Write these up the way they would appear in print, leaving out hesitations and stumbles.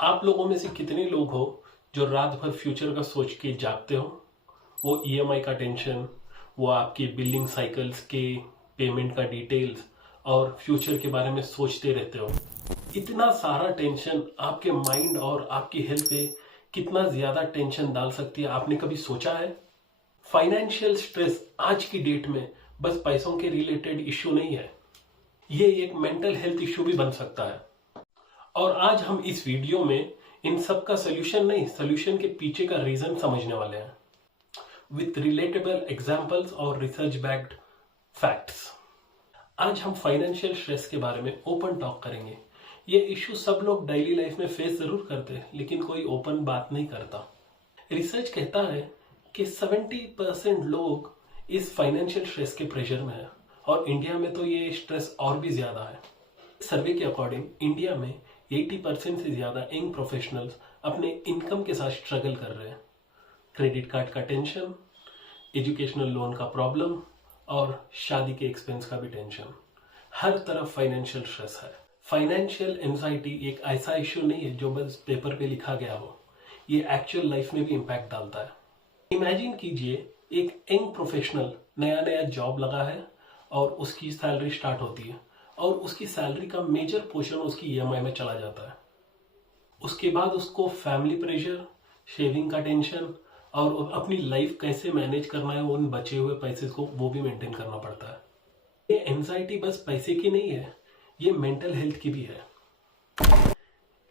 आप लोगों में से कितने लोग हो जो रात भर फ्यूचर का सोच के जागते हो? वो ईएमआई का टेंशन, वो आपके बिलिंग साइकिल्स के पेमेंट का डिटेल्स और फ्यूचर के बारे में सोचते रहते हो। इतना सारा टेंशन आपके माइंड और आपकी हेल्थ पे कितना ज्यादा टेंशन डाल सकती है, आपने कभी सोचा है? फाइनेंशियल स्ट्रेस आज की डेट में बस पैसों के रिलेटेड इश्यू नहीं है, ये एक मेंटल हेल्थ इश्यू भी बन सकता है। और आज हम इस वीडियो में इन सब का सोल्यूशन नहीं, सोल्यूशन के पीछे का रीजन समझने वाले हैं विथ रिलेटेबल एग्जांपल्स और रिसर्च बैक्ड फैक्ट्स। आज हम फाइनेंशियल स्ट्रेस के बारे में ओपन टॉक करेंगे। ये इश्यू सब लोग डेली लाइफ में फेस जरूर करते हैं, लेकिन कोई ओपन बात नहीं करता। रिसर्च कहता है कि 70% लोग इस फाइनेंशियल स्ट्रेस के प्रेशर में है, और इंडिया में तो ये स्ट्रेस और भी ज्यादा है। सर्वे के अकॉर्डिंग इंडिया में 80% से ज्यादा यंग प्रोफेशनल्स अपने इनकम के साथ स्ट्रगल कर रहे हैं। क्रेडिट कार्ड का टेंशन, एजुकेशनल लोन का प्रॉब्लम और शादी के एक्सपेंस का भी टेंशन, हर तरफ फाइनेंशियल स्ट्रेस है। फाइनेंशियल एंजाइटी एक ऐसा इश्यू नहीं है जो बस पेपर पे लिखा गया हो, ये एक्चुअल लाइफ में भी इम्पैक्ट डालता है। इमेजिन कीजिए, एक यंग प्रोफेशनल नया नया जॉब लगा है और उसकी सैलरी स्टार्ट होती है और उसकी सैलरी का मेजर पोर्शन उसकी ईएमआई में चला जाता है। उसके बाद उसको फैमिली प्रेशर, शेविंग का टेंशन और अपनी लाइफ कैसे मैनेज करना है, उन बचे हुए पैसे को वो भी मेंटेन करना पड़ता है। ये एंजाइटी बस पैसे की नहीं है, ये मेंटल हेल्थ की भी है।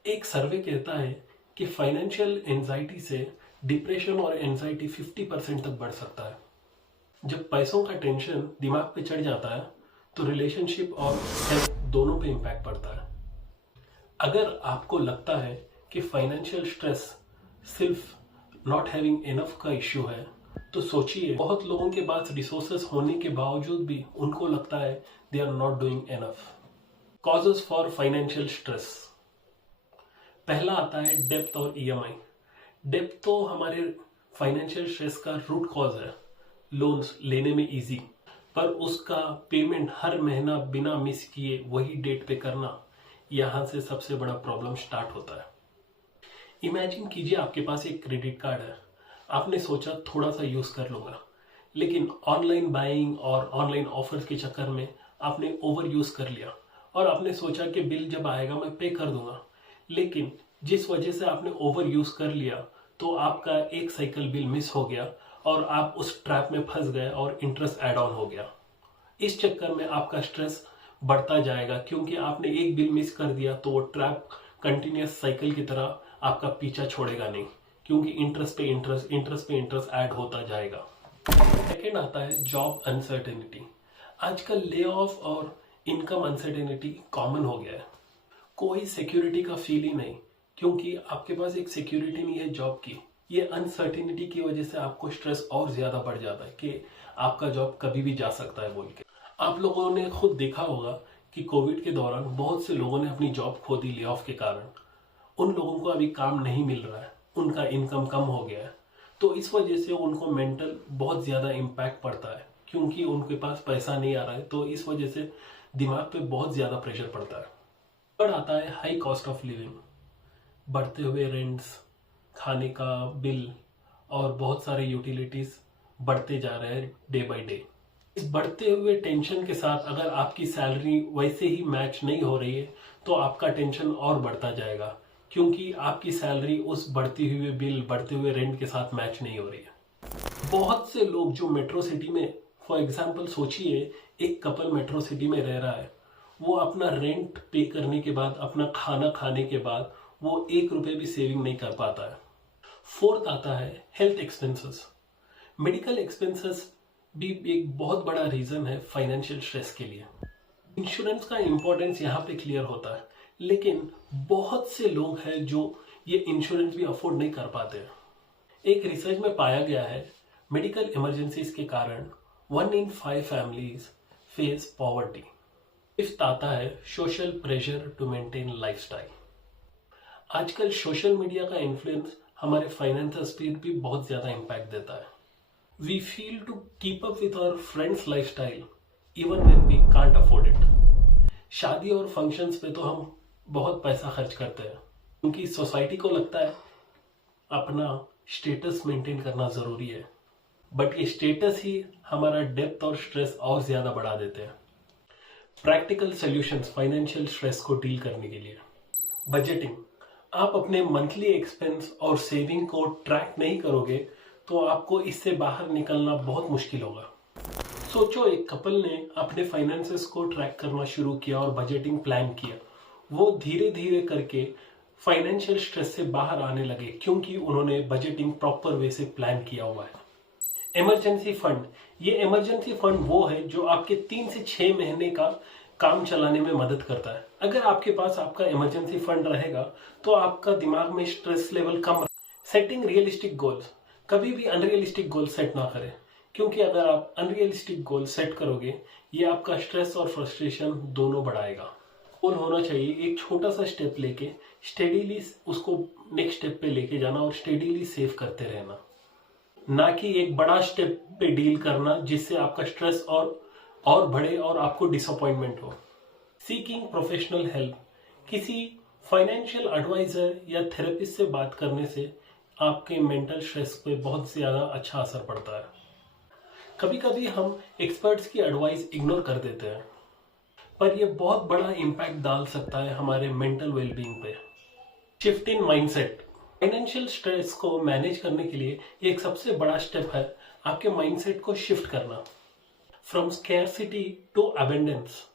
एक सर्वे कहता है कि फाइनेंशियल एंजाइटी से डिप्रेशन और एंजाइटी 50% तक बढ़ सकता है। जब पैसों का टेंशन दिमाग पे चढ़ जाता है तो रिलेशनशिप और हेल्थ दोनों पे इम्पैक्ट पड़ता है। अगर आपको लगता है कि फाइनेंशियल स्ट्रेस सिर्फ नॉट हैविंग इनफ का इश्यू है, तो सोचिए, बहुत लोगों के पास रिसोर्सेस होने के बावजूद भी उनको लगता है they are not doing enough. Causes for financial stress. पहला आता है डेब्ट और ईएमआई। डेब्ट तो हमारे फाइनेंशियल स्ट्रेस का रूट कॉज है। लोन्स लेने में इजी, पर उसका पेमेंट हर महीना बिना मिस किए वही डेट पे करना, यहां से सबसे बड़ा प्रॉब्लम स्टार्ट होता है। इमेजिन कीजिए, आपके पास एक क्रेडिट कार्ड है, आपने सोचा थोड़ा सा यूज कर लूंगा, लेकिन ऑनलाइन बाइंग और ऑनलाइन ऑफर्स के चक्कर में आपने ओवर यूज कर लिया और आपने सोचा कि बिल जब आएगा मैं पे कर दूंगा, लेकिन जिस वजह से आपने ओवर यूज कर लिया तो आपका एक साइकिल बिल मिस हो गया और आप उस ट्रैप में फंस गए और इंटरेस्ट ऐड ऑन हो गया। इस चक्कर में आपका स्ट्रेस बढ़ता जाएगा, क्योंकि आपने एक बिल मिस कर दिया तो वो ट्रैप कंटिन्यूअस साइकिल की तरह आपका पीछा छोड़ेगा नहीं, क्योंकि इंटरेस्ट पे इंटरेस्ट ऐड होता जाएगा। सेकेंड आता है जॉब अनसर्टेनिटी। आजकल ले ऑफ और इनकम अनसर्टेनिटी कॉमन हो गया है। कोई सिक्योरिटी का फील ही नहीं, क्योंकि आपके पास एक सिक्योरिटी नहीं है जॉब की। ये अनसर्टेनिटी की वजह से आपको स्ट्रेस और ज्यादा बढ़ जाता है कि आपका जॉब कभी भी जा सकता है बोल के। आप लोगों ने खुद देखा होगा कि कोविड के दौरान बहुत से लोगों ने अपनी जॉब खो दी ले ऑफ के कारण। उन लोगों को अभी काम नहीं मिल रहा है, उनका इनकम कम हो गया है, तो इस वजह से उनको मेंटल बहुत ज्यादा इम्पैक्ट पड़ता है, क्योंकि उनके पास पैसा नहीं आ रहा है, तो इस वजह से दिमाग पे बहुत ज्यादा प्रेशर पड़ता है। पर आता है हाई कॉस्ट ऑफ लिविंग। बढ़ते हुए रेंट्स, खाने का बिल और बहुत सारे यूटिलिटीज बढ़ते जा रहे हैं डे बाय डे। इस बढ़ते हुए टेंशन के साथ अगर आपकी सैलरी वैसे ही मैच नहीं हो रही है तो आपका टेंशन और बढ़ता जाएगा, क्योंकि आपकी सैलरी उस बढ़ती हुए बिल, बढ़ते हुए रेंट के साथ मैच नहीं हो रही है। बहुत से लोग जो मेट्रो सिटी में, फॉर एग्जाम्पल सोचिए, एक कपल मेट्रो सिटी में रह रहा है, वो अपना रेंट पे करने के बाद, अपना खाना खाने के बाद वो 1 रुपए भी सेविंग नहीं कर पाता है। फोर्थ आता है हेल्थ एक्सपेंसेस। मेडिकल एक्सपेंसेस भी एक बहुत बड़ा रीजन है फाइनेंशियल स्ट्रेस के लिए। इंश्योरेंस का इंपॉर्टेंस यहाँ पे क्लियर होता है, लेकिन बहुत से लोग हैं जो ये इंश्योरेंस भी अफोर्ड नहीं कर पाते हैं। एक रिसर्च में पाया गया है मेडिकल इमरजेंसीज के कारण 1 in 5 families face poverty. Fifth आता है social pressure to maintain lifestyle. आजकल सोशल मीडिया का इन्फ्लुएंस हमारे फाइनेंस पे भी बहुत ज्यादा इम्पैक्ट देता है। We feel to keep up with our friends lifestyle even when we can't afford it. शादी और फंक्शंस पे तो हम बहुत पैसा खर्च करते हैं, क्योंकि सोसाइटी को लगता है अपना स्टेटस मेंटेन करना ज़रूरी है, बट ये स्टेटस ही हमारा डेप्थ और स्ट्रेस और ज़्यादा बढ़ा देते हैं। प्रैक्टिकल सॉल्यूशंस फाइनेंशियल स्ट्रेस को डील करने के लिए। बजटिंग। आप अपने मंथली एक्सपेंस और सेविंग को ट्रैक नहीं करोगे तो आपको इससे बाहर निकलना बहुत मुश्किल होगा। सोचो, एक कपल ने अपने फाइनेंसेस को ट्रैक करना शुरू किया और बजटिंग प्लान किया। वो धीरे धीरे करके फाइनेंशियल स्ट्रेस से बाहर आने लगे क्योंकि उन्होंने बजटिंग प्रॉपर वे से प्लान किया हुआ है। Emergency fund. ये इमरजेंसी फंड वो है जो आपके 3 से 6 महीने का काम चलाने में मदद करता है। अगर आपके पास आपका इमरजेंसी फंड रहेगा तो आपका दिमाग में स्ट्रेस लेवल कम। Setting realistic goals. कभी भी अनरियलिस्टिक गोल सेट ना करें, क्योंकि अगर आप अनरियलिस्टिक गोल सेट करोगे ये आपका स्ट्रेस और फ्रस्ट्रेशन दोनों बढ़ाएगा। गोल होना चाहिए एक छोटा सा स्टेप लेके स्टेडीली उसको नेक्स्ट स्टेप पे लेके जाना और स्टेडीली सेव करते रहना, ना कि एक बड़ा स्टेप पे डील करना जिससे आपका स्ट्रेस और बढ़े और आपको डिसअपॉइंटमेंट हो। Seeking professional help. किसी फाइनेंशियल एडवाइजर या थेरेपिस्ट से बात करने से आपके मेंटल स्ट्रेस पे बहुत ज़्यादा अच्छा असर पड़ता है। कभी कभी हम एक्सपर्ट्स की एडवाइस इग्नोर कर देते हैं, पर यह बहुत बड़ा इम्पैक्ट डाल सकता है हमारे मेंटल वेलबींग पे। Shift in mindset. Financial stress को मैनेज करने के लिए एक सबसे बड़ा स्टेप है आपके माइंडसेट को शिफ्ट करना। From scarcity to abundance.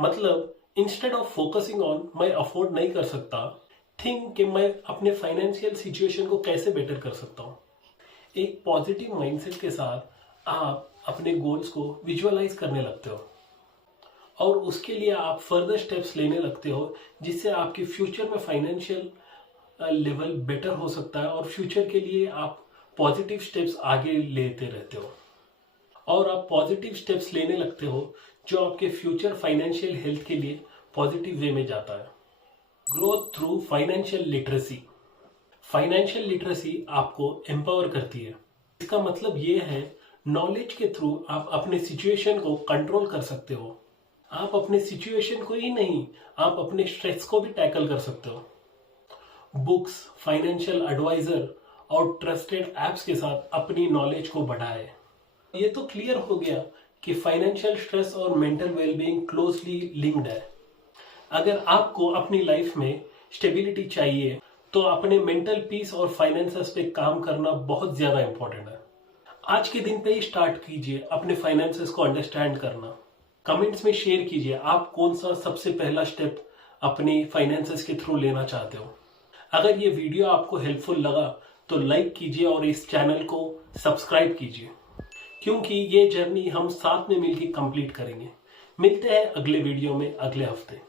मतलब इंस्टेड ऑफ फोकसिंग ऑन मैं अफोर्ड नहीं कर सकता, थिंक कि मैं अपने फाइनेंशियल सिचुएशन को कैसे बेटर कर सकता हूँ। एक पॉजिटिव माइंडसेट के साथ आप अपने गोल्स को विजुअलाइज करने लगते हो और उसके लिए आप फर्दर स्टेप्स लेने लगते हो जिससे आपके फ्यूचर में फाइनेंशियल लेवल बेटर हो सकता है और फ्यूचर के लिए आप पॉजिटिव स्टेप्स आगे लेते रहते हो और आप पॉजिटिव स्टेप्स लेने लगते हो जो आपके फ्यूचर फाइनेंशियल हेल्थ के लिए पॉजिटिव वे में जाता है। Growth through financial literacy. Financial literacy आपको एम्पावर करती है। इसका मतलब ये है नॉलेज के थ्रू आप अपने सिचुएशन को कंट्रोल कर सकते हो। आप अपने सिचुएशन को ही नहीं, आप अपने स्ट्रेस को भी टैकल कर सकते हो। बुक्स, फाइनेंशियल एडवाइजर और ट्रस्टेड एप्स के साथ अपनी नॉलेज को बढ़ाएं। ये तो क्लियर हो गया कि फाइनेंशियल स्ट्रेस और मेंटल वेलबींग क्लोजली लिंक्ड है। अगर आपको अपनी लाइफ में स्टेबिलिटी चाहिए तो अपने मेंटल पीस और फाइनेंसेस पे काम करना बहुत ज्यादा इंपॉर्टेंट है। आज के दिन पे ही स्टार्ट कीजिए अपने फाइनेंसेस को अंडरस्टैंड करना। कमेंट्स में शेयर कीजिए आप कौन सा सबसे पहला स्टेप अपने फाइनेंसेस के थ्रू लेना चाहते हो। अगर ये वीडियो आपको हेल्पफुल लगा तो लाइक कीजिए और इस चैनल को सब्सक्राइब कीजिए, क्योंकि ये जर्नी हम साथ में मिलकर कंप्लीट करेंगे। मिलते हैं अगले वीडियो में अगले हफ्ते।